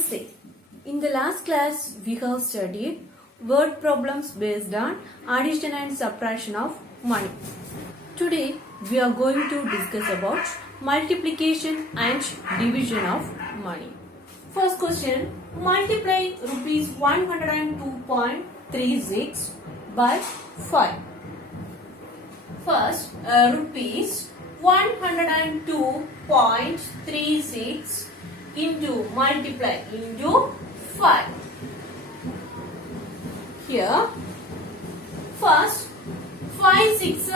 Namaste. In the last class, we have studied word problems based on addition and subtraction of money. Today, we are going to discuss about multiplication and division of money. First question, multiply rupees 102.36 by 5. First, rupees 102.36 into multiply into 5. Here, first 5 6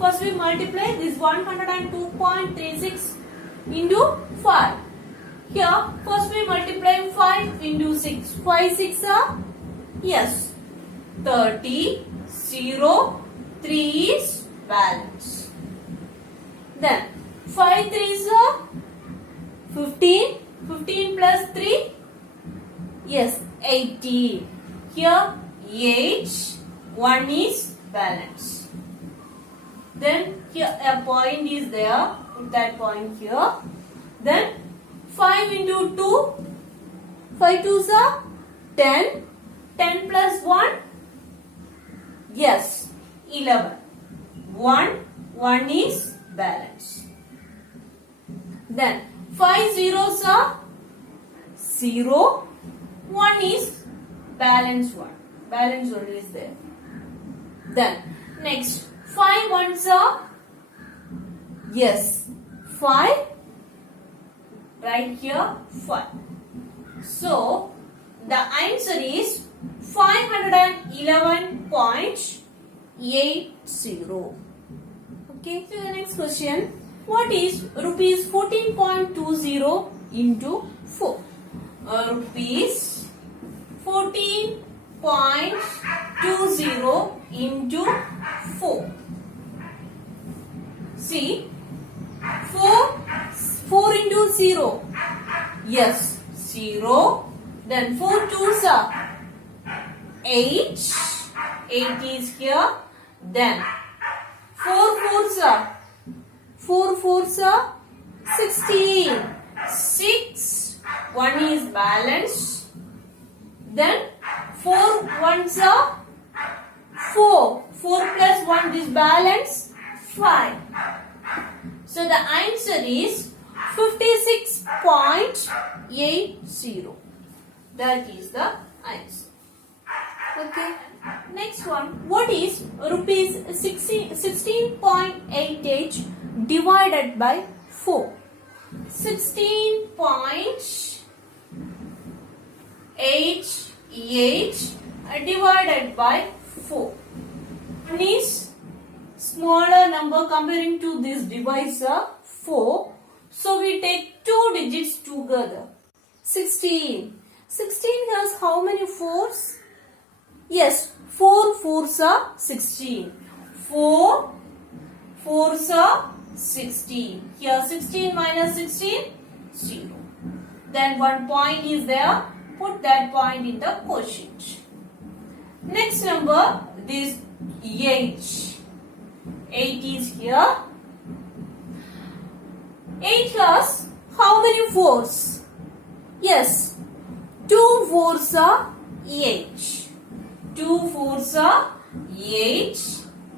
first we multiply this 102.36 into 5. Here, first we multiply 5 into 6. 5 6 yes, 30, 0, 3 is balance. Then 5 3 15. 15 plus 3, yes, 18. Here 8, 1 is balance. Then here a point is there, put that point here. Then 5 into 2, 5 2s are 10, 10 plus 1, yes, 11. 1 is balance. Then 5 zeros are 0, 1 is balance 1. Balance 1 is there. Then next 5 ones are, yes, 5, right here 5. So the answer is 511.80. Okay, so the next question. What is rupees 14.20 into 4? Rupees 14.20 into 4. See, 4 into 0. Yes, 0. Then 4 2s are 8. 8 is here. Then 4 4s are 4 4s are 16. 6. 1 is balance. Then 4 1s are 4. 4 plus 1 is balance 5. So the answer is 56.80. That is the answer. Okay. Next one. What is rupees 16.88 divided by 4? 16.88 divided by 4. One is smaller number comparing to this divisor 4. So we take two digits together. 16. 16 has how many 4s? Yes, 4 4s are 16. 4 4s are 16. Here 16 minus 16, 0. Then one point is there. Put that point in the quotient. Next number, this 8. 8 is here. 8 has how many 4s? Yes, 2 4s are 8. 2 4s are 8.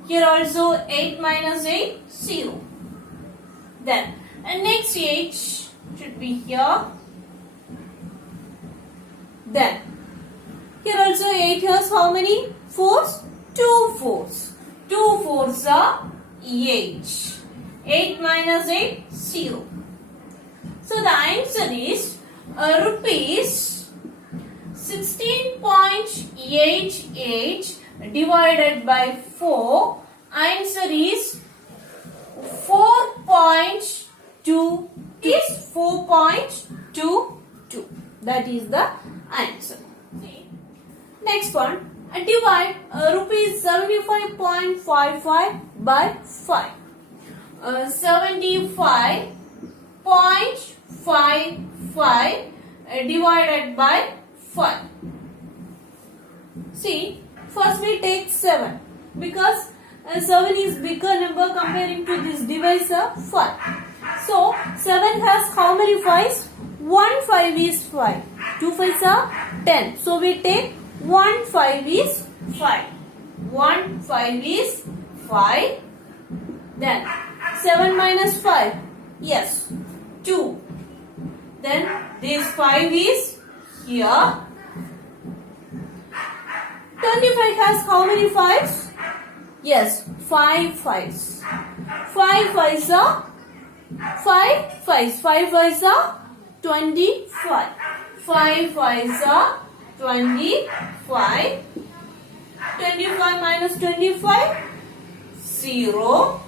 Here also 8 minus 8, 0. Then next 8 should be here. Then here also 8 has how many 4s? 2 4s. 2 4s are 8. 8 minus 8, 0. So the answer is rupees 16.88 divided by 4. Answer is 4.2. Is 4.22. That is the answer. Next one. Divide rupees 75.55 by 5. 75.55 divided by 5. See, first we take 7 because 7 is bigger number comparing to this divisor 5. So 7 has how many 5s? 1 5 is 5. 2 5s are 10. So we take 1 5 is 5. 1 5 is 5. Then 7 minus 5. Yes, 2. Then this 5 is here. 25 has how many 5s? Yes, 5 5s. 5 5s are 5 5s. 5 5s are 25. 5 5s are 25. 25 minus 25, 0.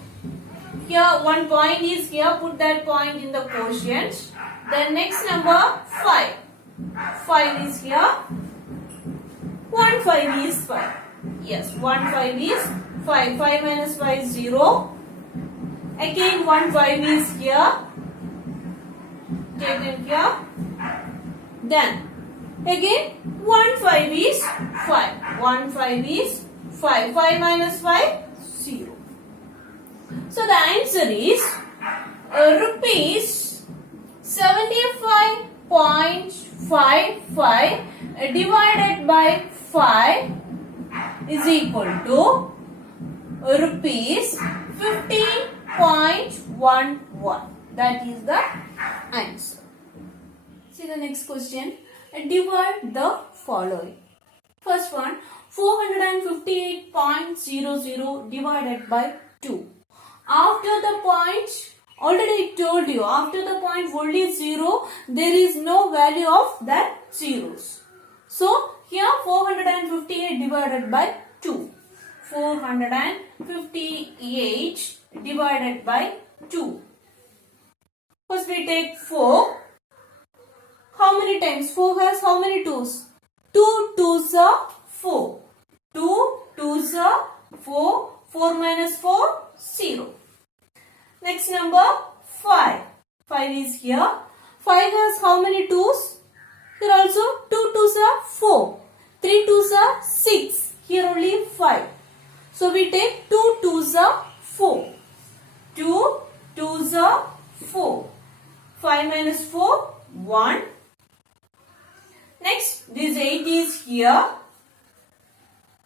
Here one point is here. Put that point in the quotient. Then next number 5. 5 is here. 1 5 is 5. Yes, 1 5 is 5. 5 minus 5 is 0. Again 1 5 is here. Taken here. Then again 1 5 is 5. 1 5 is 5. 5 minus 5, 0. So the answer is rupees 75.55 divided by 5 is equal to rupees 15.11. That is the answer. See the next question. Divide the following. First one, 458.00 divided by 2. After the point, already I told you, after the point only 0, there is no value of that zeros. So, here 458 divided by 2. 458 divided by 2. First we take 4. How many times? 4 has how many 2's? 2 2's are 4. 2 2's are 4. 4 minus 4, 0. Next number 5. 5 is here. 5 has how many 2's? Here also 2 2's are 4. 3 2's are 6. Here only 5. So we take 2 2's are 4. 2 2's are 4. 5 minus 4, 1. Next, this 8 is here.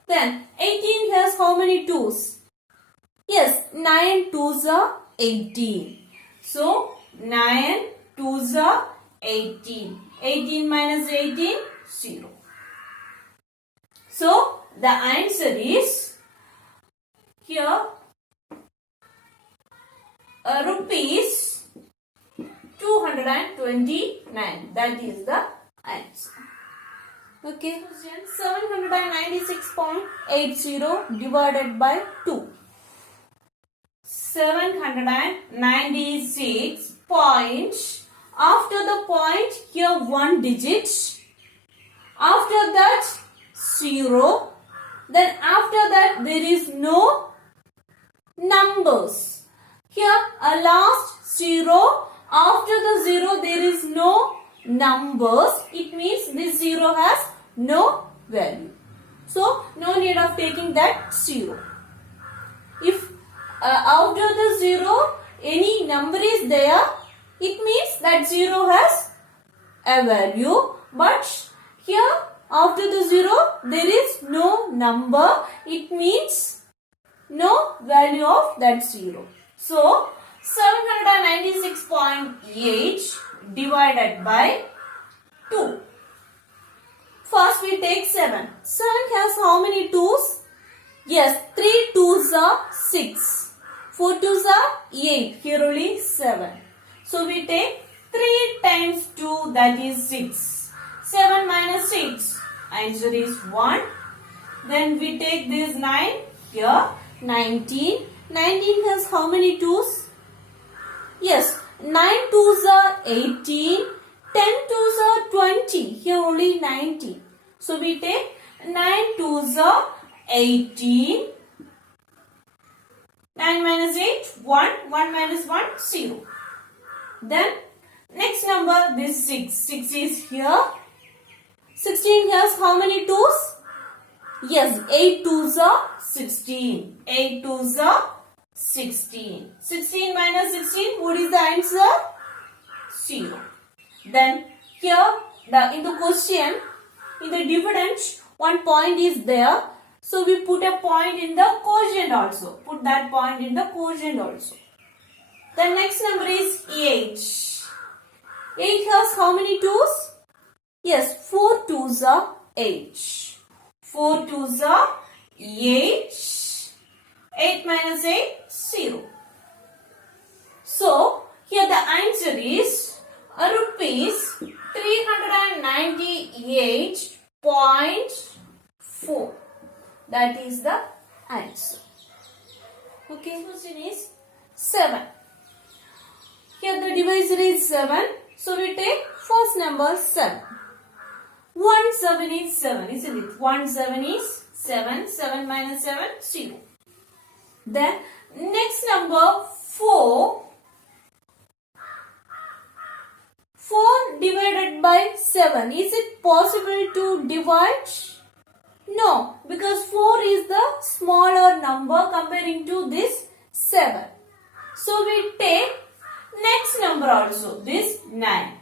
Then 18 has how many 2's? Yes, 9 2's are 18. So 9 2's are 18. 18 minus 18, 0. So the answer is here rupees 229. That is the answer. Okay, 796.80 divided by 2. 796 point. After the point, here 1 digit. After that, 0. Then after that, there is no numbers. Here, a last 0. After the 0, there is no numbers. It means this 0 has no value. So, no need of taking that 0. If after the 0, any number is there, it means that 0 has a value. But here, after the 0, there is no number. It means no value of that 0. So, 796.8 divided by 2. First we take 7. 7 has how many 2's? Yes, 3 2's are 6. 4 2's are 8. Here only 7. So we take 3 times 2, that is 6. 7 minus 6. Answer is 1. Then we take this 9. Here 19. 19 has how many 2's? Yes, 9 2's are 18. 10 2's are 20. Here only 19. So we take 9 2's are 18. 9 minus 8, 1. 1 minus 1, 0. Then next number, this 6. 6 is here. 16 has how many 2's? Yes, 8 2's are 16. 8 2's are 16. 16 minus 16, what is the answer? 0. Then here in the question, in the dividend, one point is there. So we put a point in the quotient also. Put that point in the quotient also. The next number is 8. 8 has how many 2's? Yes, 4 2's are 8. 4 2's are 8. 8 minus 8, 0. So, here the answer is rupees 398.4. That is the answer. Okay, question is 7. Here the divisor is 7. So, we take first number 7. 1 7 is 7, isn't it? 1 7 is 7. 7 minus 7, 0. Then next number 4. 4 divided by 7. Is it possible to divide? No, because 4 is the smaller number comparing to this 7. So we take next number also, this 9.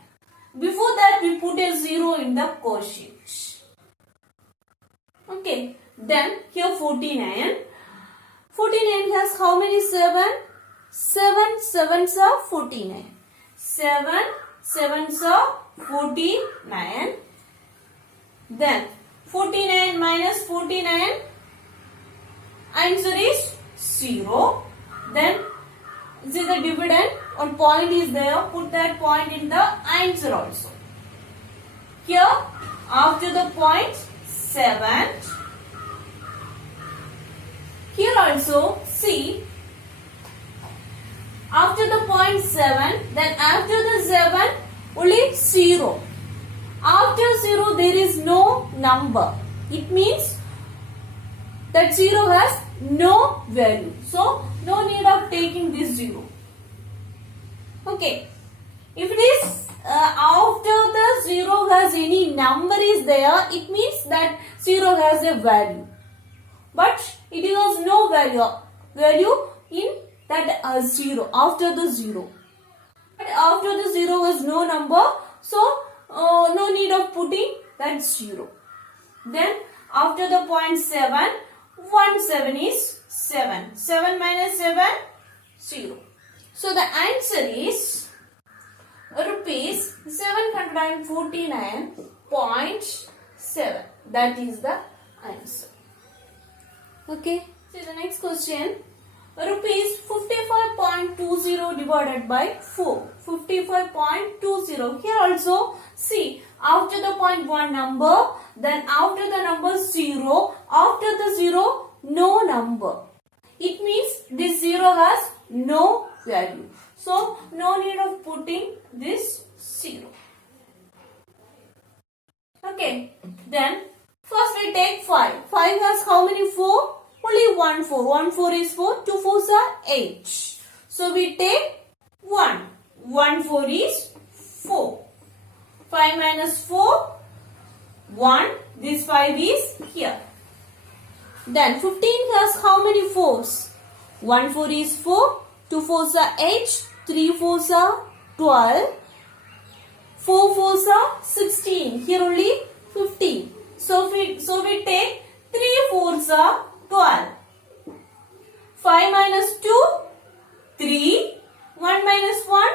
Before that we put a 0 in the quotient. Okay, then here 49. 49 has how many 7? 7 7's are 49. 7 7's are 49. Then 49 minus 49, answer is 0. Then see the dividend, one point is there, put that point in the answer also. Here after the point 7, here also see after the point 7, then after the 7 only 0. After 0 there is no number. It means that 0 has no value. So no need of taking this 0. Okay. If it is after the 0 has any number is there, it means that 0 has a value. But it has no value in that 0 after the 0. But after the 0 has no number, so no need of putting that 0. Then after the point 7, 1 7 is 7. 7 minus 7, 0. So the answer is rupees 749.7. That is the answer. Okay. See the next question. Rupees 55.20 divided by 4. 55.20. Here also see after the point 1 number, then after the number 0, after the 0 no number. It means this 0 has no value. So no need of putting this 0. Okay. Then first we take 5. 5 has how many 4? Only 1 4. 1 4 is 4. 2 4s are 8. So we take 1. 1 4 is 4. 5 minus 4, 1. This 5 is here. Then 15 has how many 4s? 1 4 is 4. 2 4s are 8. 3 4s are 12. 4 4s are 16. Here only 15. So we take 3 4s are 12. 5 minus 2, 3. 1 minus 1,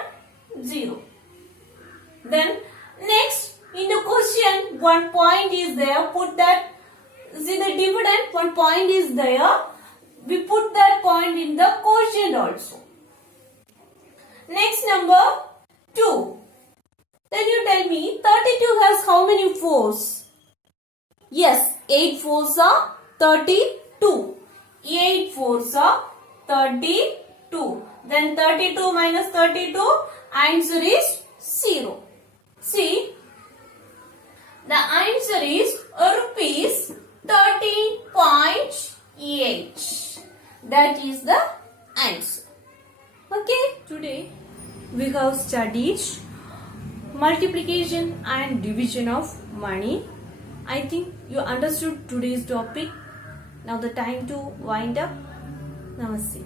0. Then next in the question, one point is there. Put that, see the dividend, one point is there. We put that point in the quotient also. Next number 2. Then you tell me 32 has how many 4s? Yes, 8 4s are 32. 8 4s are 32. Then 32 minus 32, answer is 0. See, the answer is rupees 13.8. That is the answer. Okay, today we have studied multiplication and division of money. I think you understood today's topic. Now the time to wind up. Namaste.